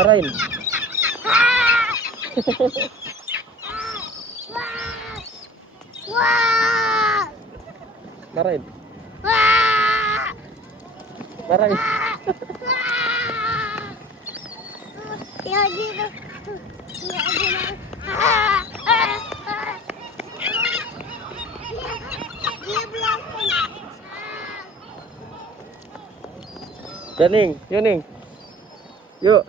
Marahin. Marahin. Marahin. Ya gitu. Ya gitu. Dia bilang Ning, yuk Ning. Yuk.